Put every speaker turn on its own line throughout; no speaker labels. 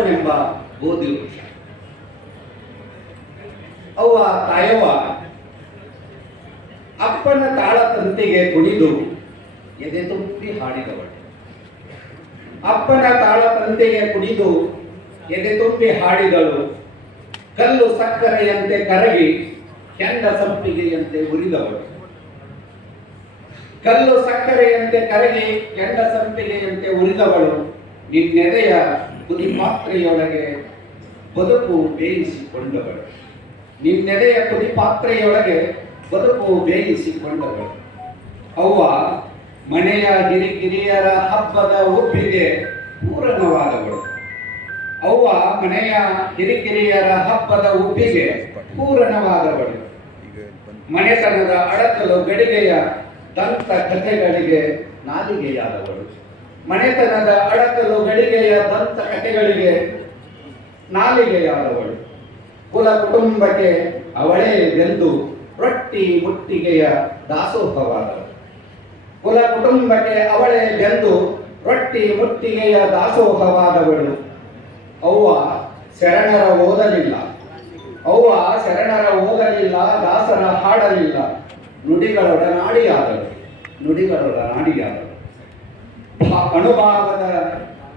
ಎಂಬ ಅವ್ವ ತಾಯವ್ವ ಅಪ್ಪನ ತಾಳತಂತೆಗೆ ಕುಣಿದು ಎದೆ ತುಂಬಿ ಹಾಡಿದವಳು. ಅಪ್ಪನ ತಾಳತಂತೆಗೆ ಕುಣಿದು ಎದೆ ತುಂಬಿ ಹಾಡಿದಳು. ಕಲ್ಲು ಸಕ್ಕರೆಯಂತೆ ಕರಗಿ ಕೆಂಡ ಸಂಪಿಗೆಯಂತೆ ಉರಿದವಳು. ಕಲ್ಲು ಸಕ್ಕರೆಯಂತೆ ಕರಗಿ ಕೆಂಡ ಸಂಪಿಗೆಯಂತೆ ಉರಿದವಳು. ನಿನ್ನೆದೆಯ ಕುದಿ ಪಾತ್ರೆಯೊಳಗೆ ಬದುಕು ಬೇಯಿಸಿಕೊಂಡವಳು. ನಿನ್ನೆಡೆಯ ಕುದಿಪಾತ್ರೆಯೊಳಗೆ ಬದುಕು ಬೇಯಿಸಿಕೊಂಡವಳು. ಅವ್ವ, ಮನೆಯ ಹಿರಿಕಿರಿಯರ ಹಬ್ಬದ ಒಪ್ಪಿಗೆ ಪೂರಣವಾದವಳು. ಅವ್ವ, ಮನೆಯ ಹಿರಿಕಿರಿಯರ ಹಬ್ಬದ ಒಪ್ಪಿಗೆ ಪೂರಣವಾದವಳು. ಮನೆತನದ ಅಡಕಲು ಗಡಿಗೆಯ ದಂತ ಕಥೆಗಳಿಗೆ ನಾಲಿಗೆಯಾದವಳು. ಮನೆತನದ ಅಡಕಲು ಗಳಿಗೆಯ ದಂತ ಕಥೆಗಳಿಗೆ ನಾಲಿಗೆಯಾದವಳು ಕುಲ ಕುಟುಂಬಕ್ಕೆ ಅವಳೇ ಬೆಂದು ರೊಟ್ಟಿ ಮುಟ್ಟಿಗೆಯ ದಾಸೋಹವಾದಳು. ಕುಲ ಕುಟುಂಬಕ್ಕೆ ಅವಳೇ ಬೆಂದು ರೊಟ್ಟಿ ಮುಟ್ಟಿಗೆಯ ದಾಸೋಹವಾದವಳು. ಅವ್ವ ಶರಣರ ಓದಲಿಲ್ಲ. ಅವ್ವ ಶರಣರ ಓದಲಿಲ್ಲ ದಾಸರ ಹಾಡಲಿಲ್ಲ. ನುಡಿಗಳೊಡನಾಡಿಯಾದಳು. ನುಡಿಗಳೊಡನಾಡಿಯಾದಳು. ಅನುಭಾವದ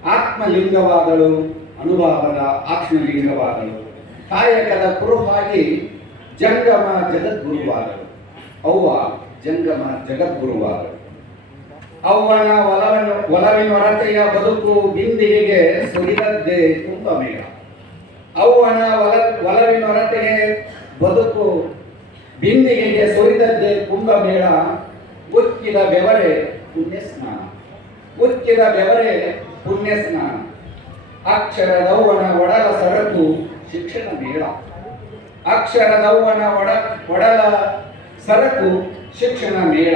ಆತ್ಮಲಿಂಗವಾದಳು ಅನುಭಾವದ ಆತ್ಮಲಿಂಗವಾದಳು. ಕಾಯಕದ ಕುರುಹಾಗಿ ಜಂಗಮ ಜಗದ್ಗುರುವಾದಳು. ಅವ್ವ ಜಂಗಮ ಜಗದ್ಗುರುವಾದಳು. ಅವ್ವನ ಒಲವನ ಒಲವಿನೊರತೆಯ ಬದುಕು ಬಿಂದಿಗೆಗೆ ಸುರಿದದ್ದೇ ಕುಂಭಮೇಳ. ಅವ್ವನ ಒಲ ಒಲವಿನೊರತೆಗೆ ಬದುಕು ಬಿಂದಿಗೆಗೆ ಸುರಿದದ್ದೇ ಕುಂಭಮೇಳ. ಉಕ್ಕಿದ ಬೆವರೆ ಪುಣ್ಯ ಸ್ನಾನ ಉಕ್ಕಿದ ಬೆವರೆ ಪುಣ್ಯ ಸ್ನಾನ. ಅಕ್ಷರ ದೌವಣ ಒಡಲ ಸರಕು ಶಿಕ್ಷಣ ಮೇಳ. ಅಕ್ಷರ ದೌವಣ ಒಡ, ಒಡಲ ಸರಕು ಶಿಕ್ಷಣ ಮೇಳ.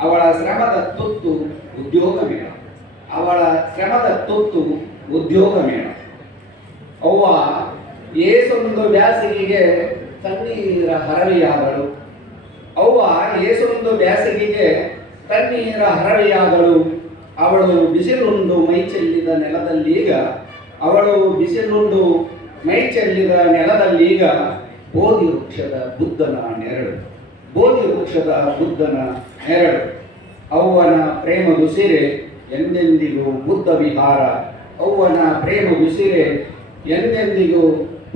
ಅವಳ ಶ್ರಮದ ತುತ್ತು ಉದ್ಯೋಗ ಮೇಳ. ಅವಳ ಶ್ರಮದ ತುತ್ತು ಉದ್ಯೋಗ ಮೇಳ. ಅವ್ವ ಏಸೊಂದು ಬ್ಯಾಸಿಗೆಗೆ ತಣ್ಣೀರ ಹರವಿಯಾದಳು ಅವ್ವ ಏಸೊಂದು ಬ್ಯಾಸಿಗೆಗೆ ತಣ್ಣೀರ ಹರಳಿಯಾದಳು. ಅವಳು ಬಿಸಿಲುಂಡು ಮೈ ಚೆಲ್ಲಿದ ನೆಲದಲ್ಲೀಗ, ಅವಳು ಬಿಸಿಲುಂಡು ಮೈ ಚೆಲ್ಲಿದ ನೆಲದಲ್ಲೀಗ ಬೋಧಿ ವೃಕ್ಷದ ಬುದ್ಧನ ನೆರಳು. ಬೋಧಿ ವೃಕ್ಷದ ಬುದ್ಧನ ನೆರಳು. ಅವ್ವನ ಪ್ರೇಮ ದುಸಿರೆ ಎಂದೆಂದಿಗೂ ಬುದ್ಧ ವಿಹಾರ. ಅವ್ವನ ಪ್ರೇಮ ದುಸಿರೆ ಎಂದೆಂದಿಗೂ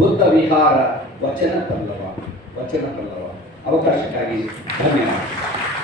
ಬುದ್ಧ ವಿಹಾರ. ವಚನ ಪಲ್ಲವ ವಚನ ಪಲ್ಲವ. ಅವಕಾಶಕ್ಕಾಗಿ ಧನ್ಯವಾದ.